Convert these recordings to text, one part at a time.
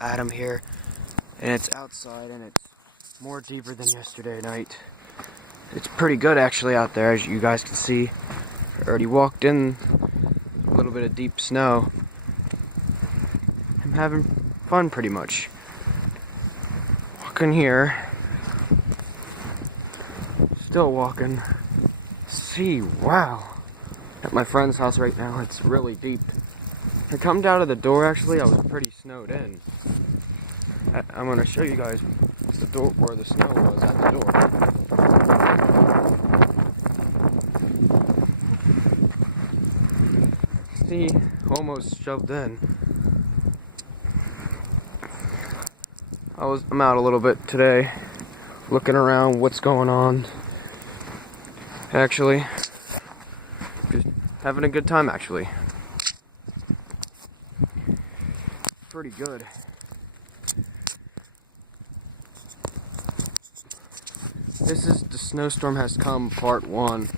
Adam here, and it's outside and it's more deeper than yesterday night. It's pretty good actually out there, as you guys can see. I already walked in a little bit of deep snow. I'm having fun pretty much. Walking here. Still walking. See, wow. At my friend's house right now, it's really deep. I come down to the door actually, I was pretty snowed in. I'm gonna show you guys the door where the snow was at the door. See, almost shoved in. I'm out a little bit today, looking around what's going on. Actually, just having a good time actually. Pretty good. This is The Snowstorm Has Come Part 1.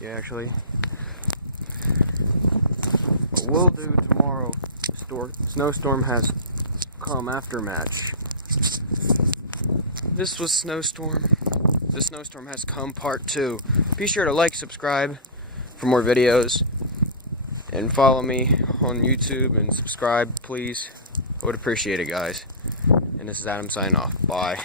Yeah, actually. What we'll do tomorrow, Snowstorm Has Come Aftermatch. This was Snowstorm. The Snowstorm Has Come Part 2. Be sure to like, subscribe for more videos. And follow me on YouTube and subscribe, please. I would appreciate it, guys. And this is Adam signing off. Bye.